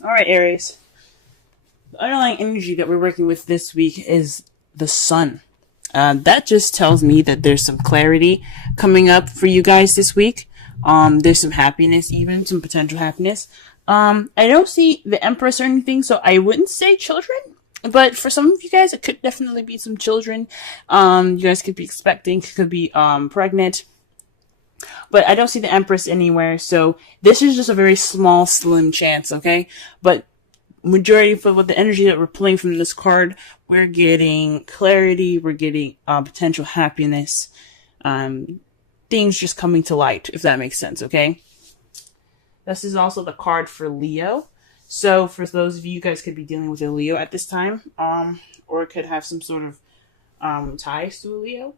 All right, Aries. The underlying energy that we're working with this week is the sun. That just tells me that there's some clarity coming up for you guys this week. There's some happiness, even some potential happiness. I don't see the Empress or anything, so I wouldn't say children. But for some of you guys, it could definitely be some children. You guys could be expecting, could be pregnant. But I don't see the Empress anywhere, so this is just a very small, slim chance, okay? But majority for what the energy that we're pulling from this card, we're getting clarity, we're getting potential happiness, things just coming to light, if that makes sense, okay? This is also the card for Leo. So for those of you guys could be dealing with a Leo at this time, or could have some sort of ties to a Leo.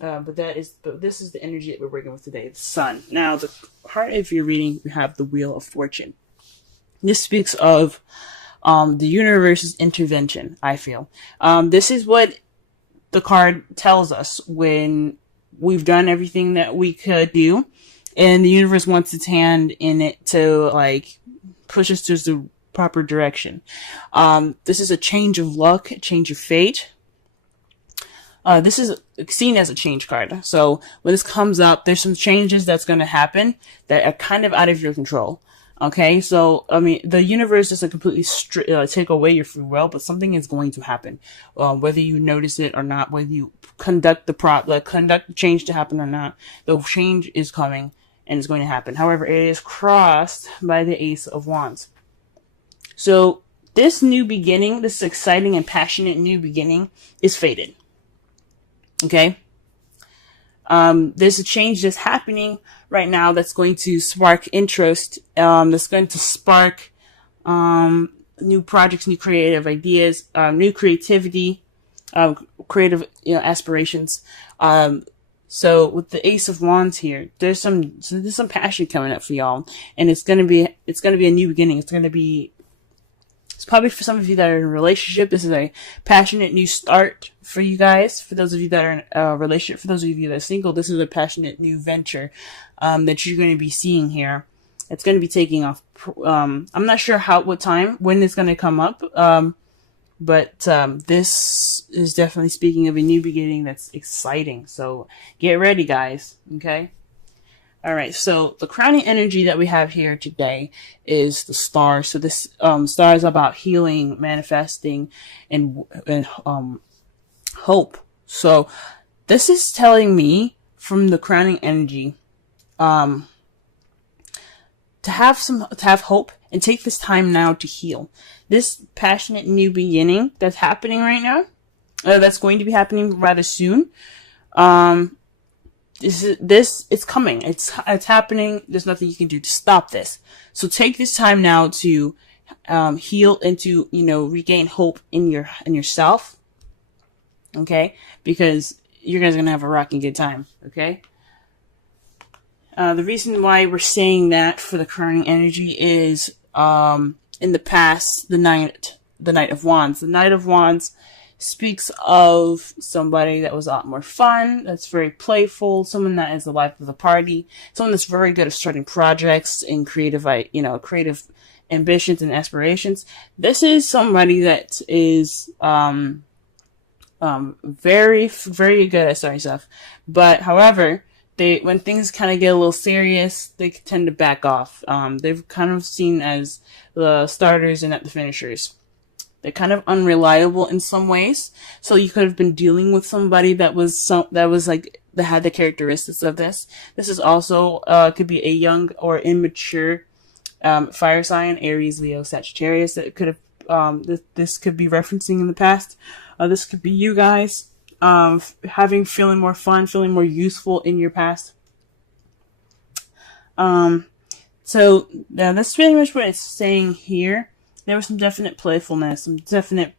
But this is the energy that we're working with today, the sun. Now, the heart of your reading, we have the Wheel of Fortune. This speaks of the universe's intervention, I feel. This is what the card tells us when we've done everything that we could do, and the universe wants its hand in it to, like, push us to the proper direction. This is a change of luck, a change of fate. This is seen as a change card. So when this comes up, there's some changes that's going to happen that are kind of out of your control. Okay, so, I mean, the universe doesn't completely take away your free will, but something is going to happen. Whether you notice it or not, whether you conduct the change to happen or not, the change is coming and it's going to happen. However, it is crossed by the Ace of Wands. So this new beginning, this exciting and passionate new beginning, is fated. Okay? There's a change that's happening right now that's going to spark interest, that's going to spark new projects, new creative ideas, new creativity, creative aspirations. So with the Ace of Wands here, there's some passion coming up for y'all, and it's gonna be a new beginning. It's probably for some of you that are in a relationship. This is a passionate new start for you guys. For those of you that are in a relationship, for those of you that are single, this is a passionate new venture that you're going to be seeing here. It's going to be taking off. I'm not sure when it's going to come up, but this is definitely speaking of a new beginning that's exciting. So get ready, guys. Okay. All right, so the crowning energy that we have here today is the star. So this star is about healing, manifesting, and hope. So this is telling me from the crowning energy to have hope and take this time now to heal. This passionate new beginning that's happening right now, that's going to be happening rather soon. It's coming. It's happening. There's nothing you can do to stop this. So take this time now to heal and to regain hope in yourself. Okay, because you guys are gonna have a rocking good time. Okay. The reason why we're saying that for the crowning energy is in the past, the Knight of Wands. The Knight of Wands speaks of somebody that was a lot more fun, that's very playful, someone that is the life of the party, someone that's very good at starting projects and creative ambitions and aspirations. This is somebody that is very, very good at starting stuff. But however, when things kind of get a little serious, they tend to back off. They're kind of seen as the starters and not the finishers. They're kind of unreliable in some ways. So you could have been dealing with somebody that had the characteristics of this. This is also could be a young or immature fire sign, Aries, Leo, Sagittarius. That could have this could be referencing in the past. This could be you guys feeling more fun, feeling more useful in your past. So that's pretty much what it's saying here. There was some definite playfulness,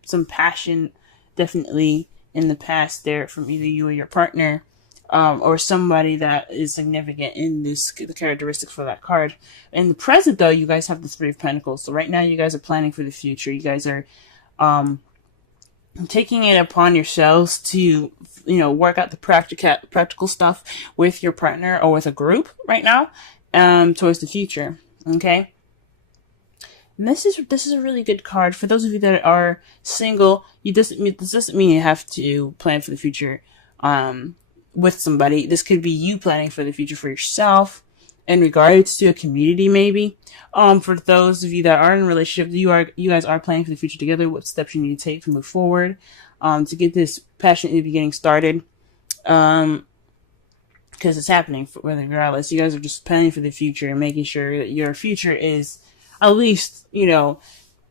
some passion, definitely in the past there from either you or your partner, or somebody that is significant in the characteristics for that card. In the present, though, you guys have the Three of Pentacles. So right now, you guys are planning for the future. You guys are, taking it upon yourselves to, work out the practical stuff with your partner or with a group right now, towards the future. Okay. And this is a really good card for those of you that are single. This doesn't mean you have to plan for the future with somebody. This could be you planning for the future for yourself in regards to a community, maybe. For those of you that are in a relationship, you guys are planning for the future together. What steps you need to take to move forward, to get this passionately getting started. Because it's happening, regardless. You guys are just planning for the future and making sure that your future is at least,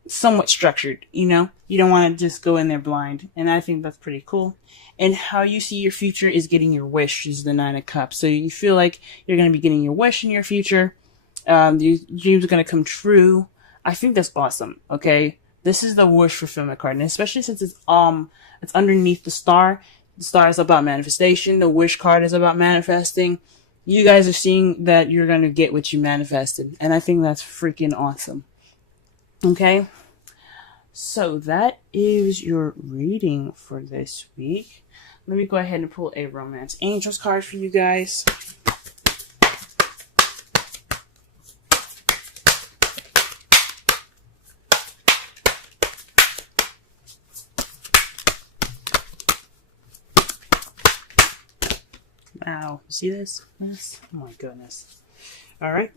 somewhat structured. You don't want to just go in there blind. And I think that's pretty cool. And how you see your future is getting your wish, is the Nine of Cups. So you feel like you're going to be getting your wish in your future. Your dreams are going to come true. I think that's awesome. Okay. This is the wish fulfillment card. And especially since it's underneath the star. The star is about manifestation. The wish card is about manifesting. You guys are seeing that you're going to get what you manifested. And I think that's freaking awesome. Okay. So that is your reading for this week. Let me go ahead and pull a Romance Angels card for you guys. Wow. See this? Oh my goodness. All right.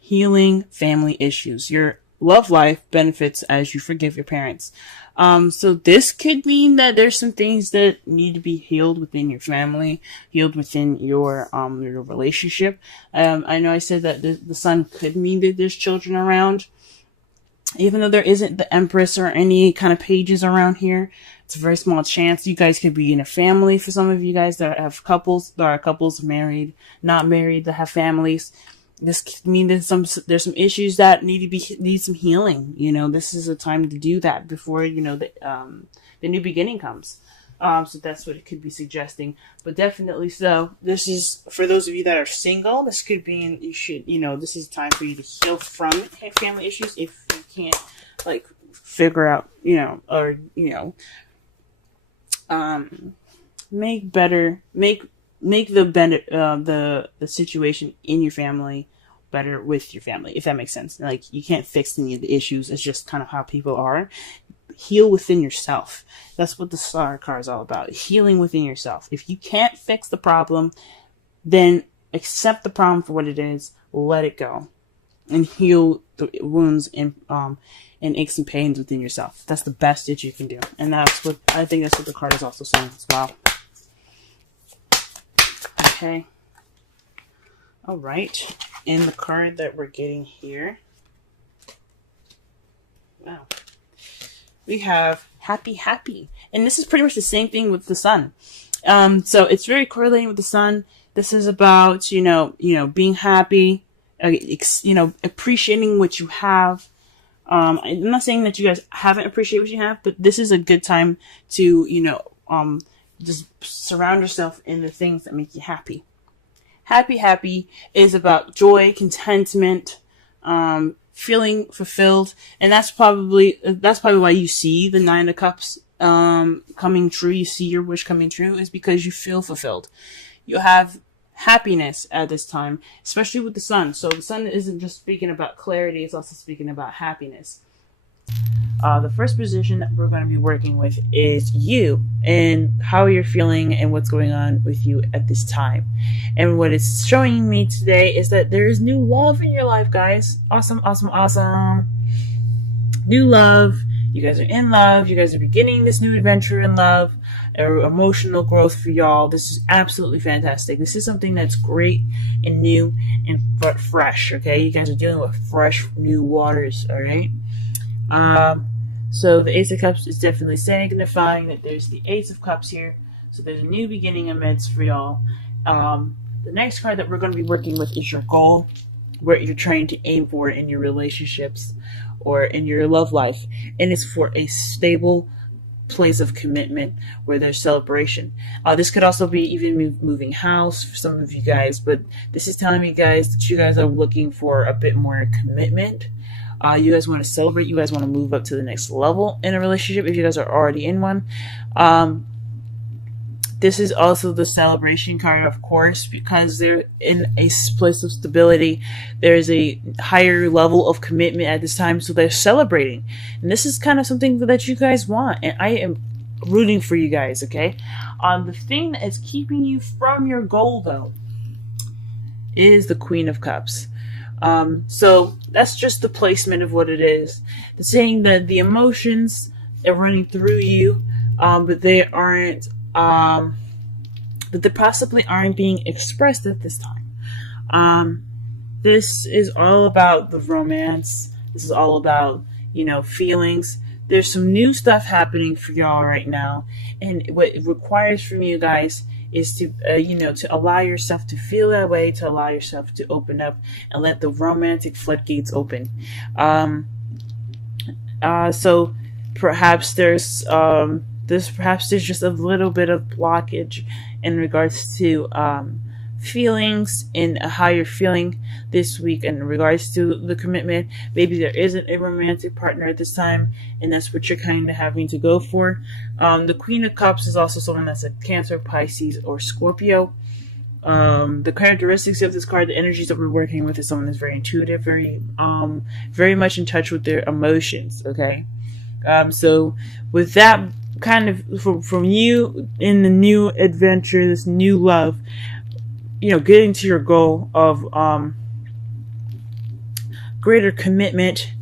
Healing family issues. Your love life benefits as you forgive your parents. So this could mean that there's some things that need to be healed within your family, healed within your relationship. I know I said that the sun could mean that there's children around. Even though there isn't the Empress or any kind of pages around here, it's a very small chance. You guys could be in a family. For some of you guys that have couples, there are couples married, not married, that have families. This could mean that there's some issues that need some healing. This is a time to do that before the new beginning comes. So that's what it could be suggesting. But definitely so. This is for those of you that are single. This could be this is time for you to heal from family issues if you can't figure out make the situation in your family better with your family, if that makes sense. You can't fix any of the issues. It's just kind of how people are. Heal within yourself. That's what the Star card is all about. Healing within yourself. If you can't fix the problem, then accept the problem for what it is. Let it go, and heal the wounds and aches and pains within yourself. That's the best that you can do, and that's what the card is also saying as well. Okay. All right. And the card that we're getting here. Wow. We have happy. And this is pretty much the same thing with the sun. So it's very correlating with the sun. This is about, being happy, appreciating what you have. I'm not saying that you guys haven't appreciated what you have, but this is a good time to, just surround yourself in the things that make you happy. Happy is about joy, contentment, feeling fulfilled, and that's probably why you see the Nine of Cups coming true. You see your wish coming true is because you feel fulfilled. You have happiness at this time, especially with the sun. So the sun isn't just speaking about clarity; it's also speaking about happiness. The first position that we're going to be working with is you and how you're feeling and what's going on with you at this time. And what it's showing me today is that there is new love in your life, guys. Awesome. New love. You guys are in love. You guys are beginning this new adventure in love. Emotional growth for y'all. This is absolutely fantastic. This is something that's great and new and fresh, okay? You guys are dealing with fresh, new waters, all right? So the Ace of Cups is definitely signifying that there's the Ace of Cups here. So there's a new beginning amidst for y'all. The next card that we're going to be working with is your goal, what you're trying to aim for in your relationships or in your love life. And it's for a stable place of commitment where there's celebration. This could also be even moving house for some of you guys, but this is telling me, guys, that you guys are looking for a bit more commitment. You guys want to celebrate. You guys want to move up to the next level in a relationship if you guys are already in one. This is also the celebration card, of course, because they're in a place of stability. There's a higher level of commitment at this time, so they're celebrating. And this is kind of something that you guys want, and I am rooting for you guys, okay? The thing that is keeping you from your goal, though, is the Queen of Cups. So that's just the placement of what it is. It's saying that the emotions are running through you, but they aren't, that they possibly aren't being expressed at this time. This is all about the romance. This is all about, feelings. There's some new stuff happening for y'all right now, and what it requires from you guys is to, to allow yourself to feel that way, to allow yourself to open up and let the romantic floodgates open. So perhaps there's just a little bit of blockage in regards to feelings and how you're feeling this week in regards to the commitment. Maybe there isn't a romantic partner at this time, and that's what you're kind of having to go for. The Queen of Cups is also someone that's a Cancer, Pisces, or Scorpio. The characteristics of this card, the energies that we're working with, is someone that's very intuitive, very much in touch with their emotions. Okay, so with that kind of from you in the new adventure, this new love, getting to your goal of greater commitment,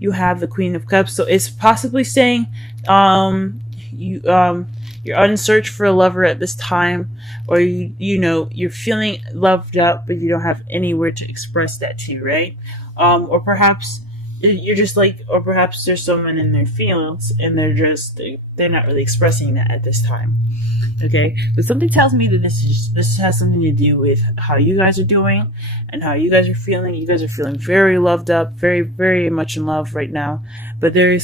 you have the Queen of Cups. So it's possibly saying you're on search for a lover at this time, or you're feeling loved up, but you don't have anywhere to express that to, right? Or perhaps you're just or perhaps there's someone in their feelings and they're not really expressing that at this time. Okay, but something tells me that this has something to do with how you guys are doing and how you guys are feeling. You guys are feeling very loved up, very, very much in love right now. But I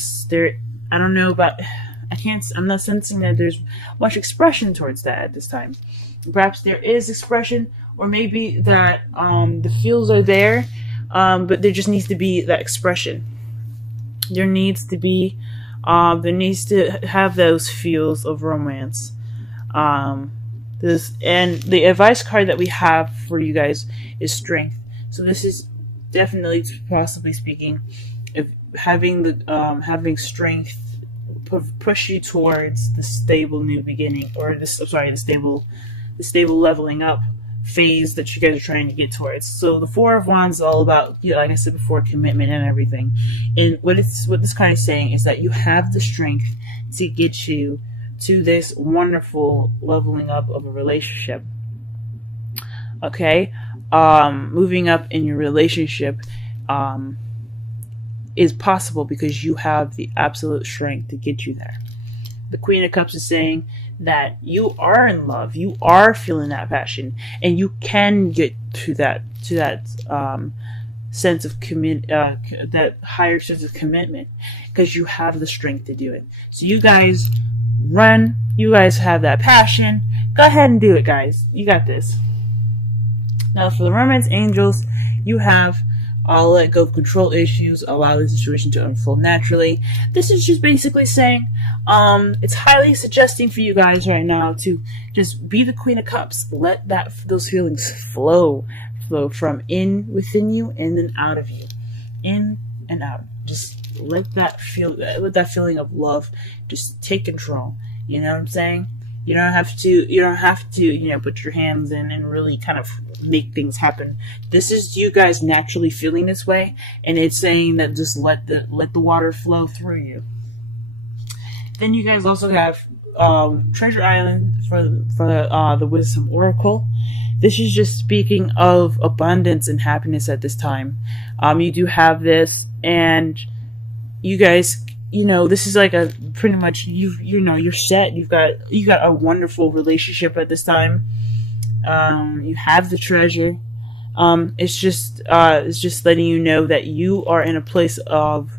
don't know about, I'm not sensing that there's much expression towards that at this time. Perhaps there is expression, or maybe that the feels are there, but there just needs to be that expression. There needs to have those feels of romance. And the advice card that we have for you guys is strength. So this is definitely, possibly speaking, if having strength push you towards the stable new beginning, or the stable leveling up phase that you guys are trying to get towards. So the Four of Wands is all about, like I said before, commitment and everything. And what this card is saying is that you have the strength to get you to this wonderful leveling up of a relationship. Okay, moving up in your relationship is possible because you have the absolute strength to get you there. The Queen of Cups is saying that you are in love, you are feeling that passion, and you can get to that sense of that higher sense of commitment because you have the strength to do it. So you guys run. You guys have that passion. Go ahead and do it, guys. You got this. Now, for the romance angels, you have let go of control issues, allow the situation to unfold naturally. This is just basically saying it's highly suggesting for you guys right now to just be the Queen of Cups. Let those feelings flow from within you and then out of you, in and out. Just let that feeling of love just take control. You know what I'm saying? You don't have to put your hands in and really kind of make things happen. This is you guys naturally feeling this way, and it's saying that just let the water flow through you. Then you guys also have Treasure Island for the Wisdom Oracle. This is just speaking of abundance and happiness at this time. You do have this, and you guys, this is like a pretty much you're set. You got a wonderful relationship at this time. You have the treasure. It's just letting you know that you are in a place of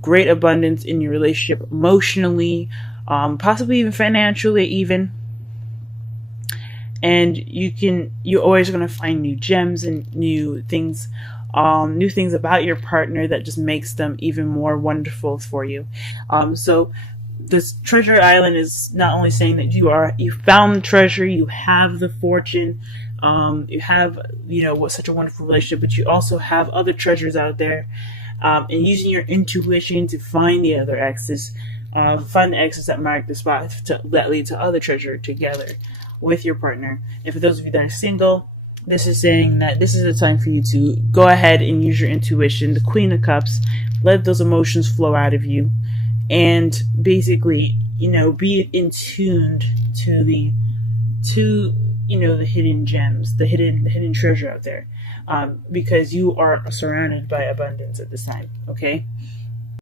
great abundance in your relationship, emotionally, possibly even financially, even. And you're always going to find new gems and new things about your partner that just makes them even more wonderful for you. So this treasure island is not only saying that you found the treasure, you have the fortune, you have, such a wonderful relationship, but you also have other treasures out there, and using your intuition to find the other exes, find the exes that mark the spot that lead to other treasure together with your partner. And for those of you that are single, this is saying that this is the time for you to go ahead and use your intuition, the Queen of Cups, let those emotions flow out of you, and basically, be in tuned to the hidden gems, the hidden treasure out there, because you are surrounded by abundance at this time. Okay,